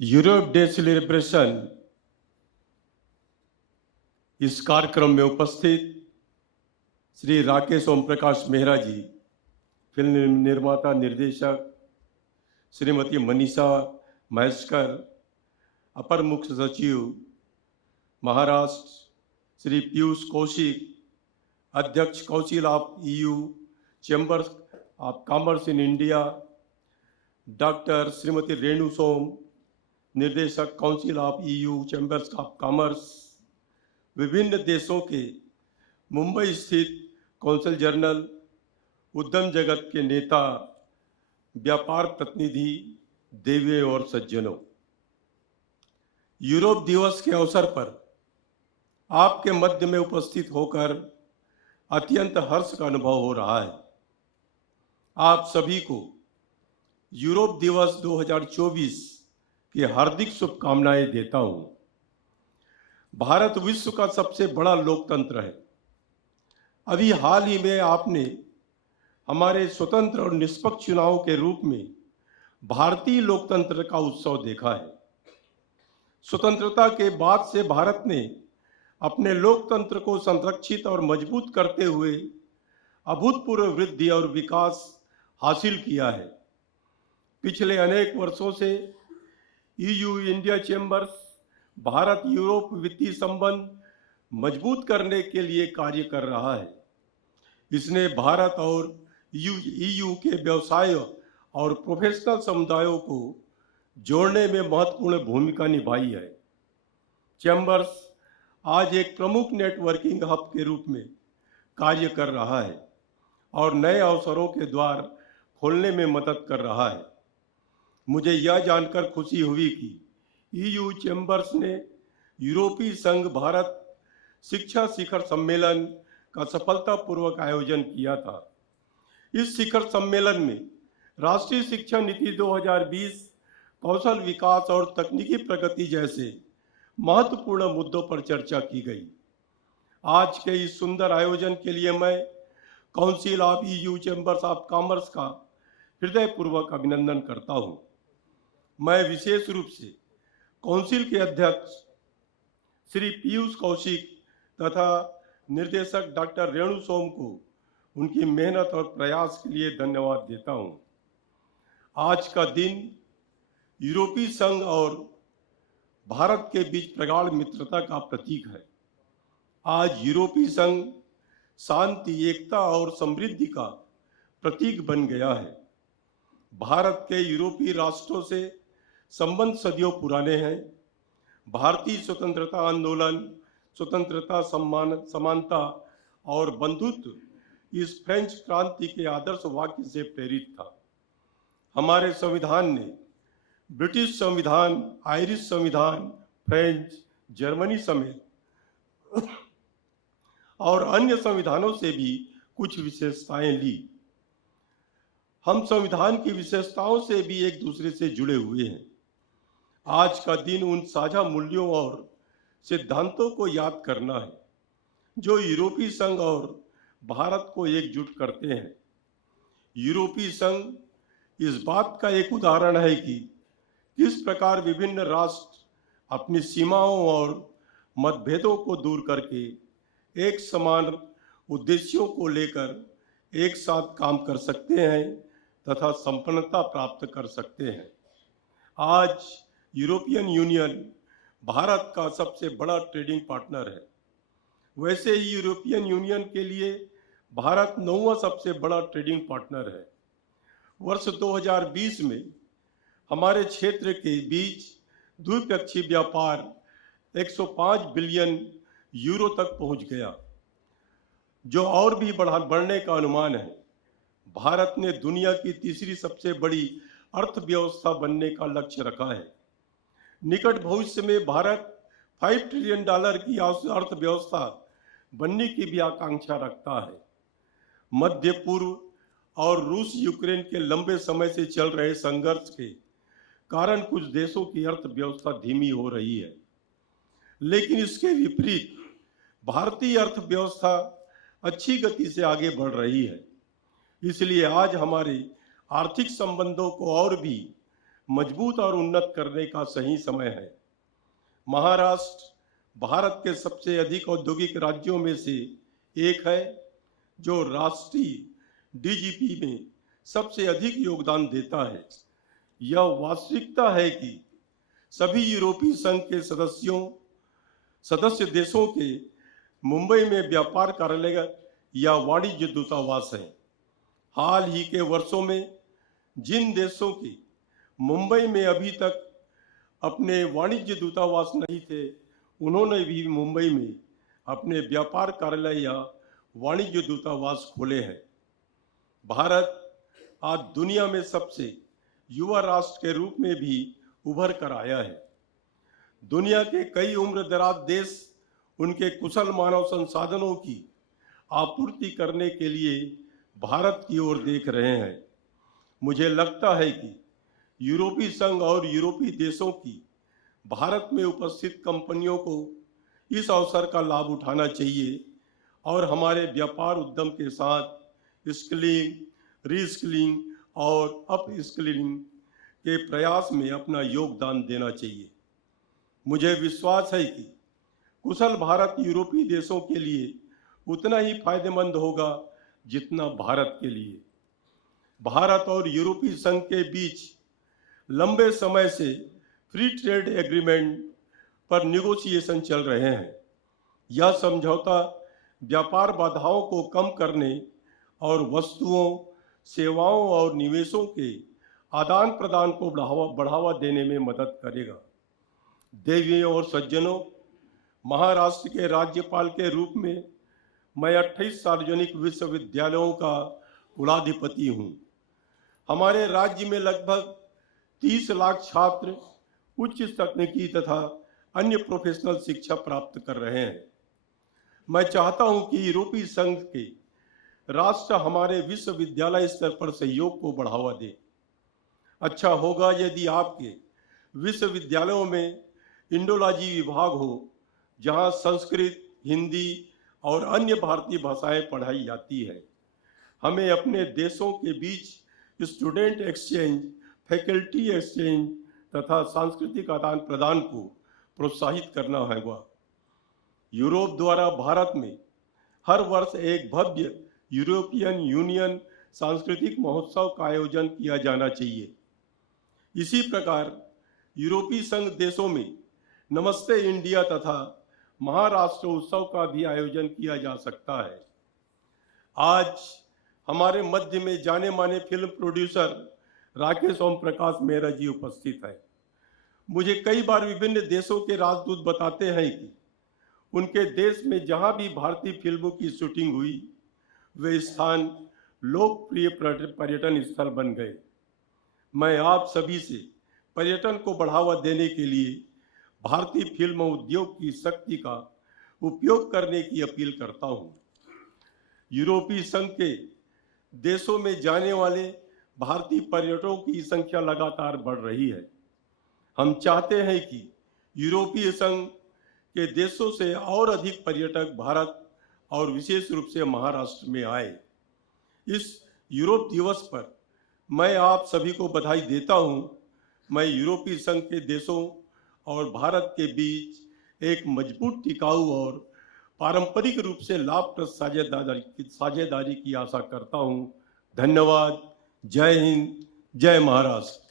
Europe day celebration इस कार्यक्रम में उपस्थित श्री राकेश ओम प्रकाश मेहरा जी, फिल्म निर्माता निर्देशक, श्रीमती मनीषा महेश्कर, अपर मुख्य सचिव महाराष्ट्र श्री पीयूष कौशिक, अध्यक्ष council of EU chambers of commerce in India, doctor Shrimati Renu Som, निर्देशक council of EU chambers of commerce, विभिन्न देशों के मुंबई स्थित कौंसल जनरल, उद्यम जगत के नेता, व्यापार प्रतिनिधि, देवी और सज्जनों, यूरोप दिवस के अवसर पर आपके मध्य में उपस्थित होकर अत्यंत हर्ष का अनुभव हो रहा है। आप सभी को यूरोप दिवस 2024 की हार्दिक शुभकामनाएं देता हूं। भारत विश्व का सबसे बड़ा लोकतंत्र है। अभी हाल ही में आपने हमारे स्वतंत्र और निष्पक्ष चुनाव के रूप में भारतीय लोकतंत्र का उत्सव देखा है। स्वतंत्रता के बाद से भारत ने अपने लोकतंत्र को संरक्षित और मजबूत करते हुए अभूतपूर्व वृद्धि और विकास हासिल किया है। पिछले अनेक वर्षों से EU India chambers Bharat Europe वित्तीय संबंध मजबूत करने के लिए कार्य कर रहा है। इसने भारत और ईयू के व्यवसाय और प्रोफेशनल समुदायों को जोड़ने में महत्वपूर्ण भूमिका निभाई है। चैम्बर्स आज एक प्रमुख नेटवर्किंग हब के रूप में कार्य कर रहा है और नए अवसरों के द्वार खोलने में मदद कर रहा है। मुझे यह जानकर खुशी हुई कि ईयू चैम्बर्स ने यूरोपीय संघ भारत शिक्षा शिखर सम्मेलन का सफलतापूर्वक आयोजन किया था। इस शिखर सम्मेलन में राष्ट्रीय शिक्षा नीति 2020, कौशल विकास और तकनीकी प्रगति जैसे महत्वपूर्ण मुद्दों पर चर्चा की गई। आज के इस सुंदर आयोजन के लिए मैं council of EU chambers of commerce का हृदयपूर्वक अभिनंदन करता हूं। मैं विशेष रूप से काउंसिल के अध्यक्ष श्री पीयूष कौशिक तथा निर्देशक डॉक्टर रेणु सोम को उनकी मेहनत और प्रयास के लिए धन्यवाद देता हूं। आज का दिन यूरोपीय संघ और भारत के बीच प्रगाढ़ मित्रता का प्रतीक है। आज यूरोपीय संघ शांति, एकता और समृद्धि का प्रतीक बन गया है। भारत के यूरोपीय राष्ट्रों से संबंध सदियों पुराने हैं। भारतीय स्वतंत्रता आंदोलन, स्वतंत्रता, समानता और बंधुत्व इस फ्रेंच क्रांति के आदर्श वाक्य से प्रेरित था। हमारे संविधान ने ब्रिटिश संविधान, आयरिश संविधान, फ्रेंच, जर्मनी समेत और अन्य संविधानों से भी कुछ विशेषताएं ली। हम संविधान की विशेषताओं से भी एक दूसरे से जुड़े हुए हैं। आज का दिन उन साझा मूल्यों और सिद्धांतों को याद करना है जो यूरोपीय संघ और भारत को एकजुट करते हैं। यूरोपीय संघ इस बात का एक उदाहरण है कि किस प्रकार विभिन्न राष्ट्र अपनी सीमाओं और मतभेदों को दूर करके एक समान उद्देश्यों को लेकर एक साथ काम कर सकते हैं तथा संपन्नता प्राप्त कर सकते हैं। आज यूरोपियन यूनियन भारत का सबसे बड़ा ट्रेडिंग पार्टनर है। वैसे ही यूरोपियन यूनियन के लिए भारत 9वां सबसे बड़ा ट्रेडिंग पार्टनर है। वर्ष 2020 में हमारे क्षेत्र के बीच द्विपक्षीय व्यापार 105 बिलियन यूरो तक पहुंच गया, जो और भी बढ़ने का अनुमान है। भारत ने दुनिया की तीसरी सबसे बड़ी अर्थव्यवस्था बनने का लक्ष्य रखा है। निकट भविष्य में भारत $5 ट्रिलियन की अर्थव्यवस्था बनने की भी आकांक्षा रखता है। मध्य पूर्व और रूस यूक्रेन के लंबे समय से चल रहे संघर्ष के कारण कुछ देशों की अर्थव्यवस्था धीमी हो रही है, लेकिन इसके विपरीत भारतीय अर्थव्यवस्था अच्छी गति से आगे बढ़ रही है। इसलिए आज हमारे आर्थिक संबंधों को और भी मजबूत और उन्नत करने का सही समय है। महाराष्ट्र भारत के सबसे अधिक औद्योगिक राज्यों में से एक है, जो राष्ट्रीय डीजीपी में सबसे अधिक योगदान देता है। यह वास्तविकता है कि सभी यूरोपीय संघ के सदस्य देशों के मुंबई में व्यापार कार्यालय या वाणिज्य दूतावास हैं। हाल ही के वर्षों में जिन देशों के मुंबई में अभी तक अपने वाणिज्य दूतावास नहीं थे, उन्होंने भी मुंबई में अपने व्यापार कार्यालय या वाणिज्य दूतावास खोले हैं। भारत आज दुनिया में सबसे युवा राष्ट्र के रूप में भी उभर कर आया है। दुनिया के कई उम्रदराज देश उनके कुशल मानव संसाधनों की आपूर्ति करने के लिए भारत की ओर देख रहे हैं। मुझे लगता है कि यूरोपीय संघ और यूरोपीय देशों की भारत में उपस्थित कंपनियों को इस अवसर का लाभ उठाना चाहिए और हमारे व्यापार उद्यम के साथ स्किलिंग, रीस्किलिंग और अपस्किलिंग के प्रयास में अपना योगदान देना चाहिए। मुझे विश्वास है कि कुशल भारत यूरोपीय देशों के लिए उतना ही फायदेमंद होगा जितना भारत के लिए। भारत और यूरोपीय संघ के बीच लंबे समय से फ्री ट्रेड एग्रीमेंट पर निगोशिएशन चल रहे हैं। यह समझौता व्यापार बाधाओं को कम करने और वस्तुओं, सेवाओं और निवेशों के आदान प्रदान को बढ़ावा देने में मदद करेगा। देवियों और सज्जनों, महाराष्ट्र के राज्यपाल के रूप में मैं 28 सार्वजनिक विश्वविद्यालयों का कुलाधिपति हूँ। हमारे राज्य में लगभग 30 लाख छात्र उच्च तकनीकी तथा अन्य प्रोफेशनल शिक्षा प्राप्त कर रहे हैं। मैं चाहता हूं कि यूरोपीय संघ के राष्ट्र हमारे विश्वविद्यालय स्तर पर सहयोग को बढ़ावा दे। अच्छा होगा यदि आपके विश्वविद्यालयों में इंडोलॉजी विभाग हो, जहां संस्कृत, हिंदी और अन्य भारतीय भाषाएं पढ़ाई जाती है। हमें अपने देशों के बीच स्टूडेंट एक्सचेंज, फैकल्टी एक्सचेंज तथा सांस्कृतिक आदान प्रदान को प्रोत्साहित करना होगा। यूरोप द्वारा भारत में हर वर्ष एक भव्य यूरोपियन यूनियन सांस्कृतिक महोत्सव का आयोजन किया जाना चाहिए। इसी प्रकार यूरोपीय संघ देशों में नमस्ते इंडिया तथा महाराष्ट्र उत्सव का भी आयोजन किया जा सकता है। आज हमारे मध्य में जाने माने फिल्म प्रोड्यूसर राकेश ओम प्रकाश मेहरा जी उपस्थित है। मुझे कई बार विभिन्न देशों के राजदूत बताते हैं कि उनके देश में जहां भी भारतीय फिल्मों की शूटिंग हुई, वे स्थान लोकप्रिय पर्यटन स्थल बन गए। मैं आप सभी से पर्यटन को बढ़ावा देने के लिए भारतीय फिल्म उद्योग की शक्ति का उपयोग करने की अपील करता हूं। यूरोपीय संघ के देशों में जाने वाले भारतीय पर्यटकों की संख्या लगातार बढ़ रही है। हम चाहते हैं कि यूरोपीय संघ के देशों से और अधिक पर्यटक भारत और विशेष रूप से महाराष्ट्र में आए। इस यूरोप दिवस पर मैं आप सभी को बधाई देता हूं। मैं यूरोपीय संघ के देशों और भारत के बीच एक मजबूत, टिकाऊ और पारंपरिक रूप से लाभप्रद साझेदारी की आशा करता हूं। धन्यवाद। जय हिंद, जय महाराष्ट्र।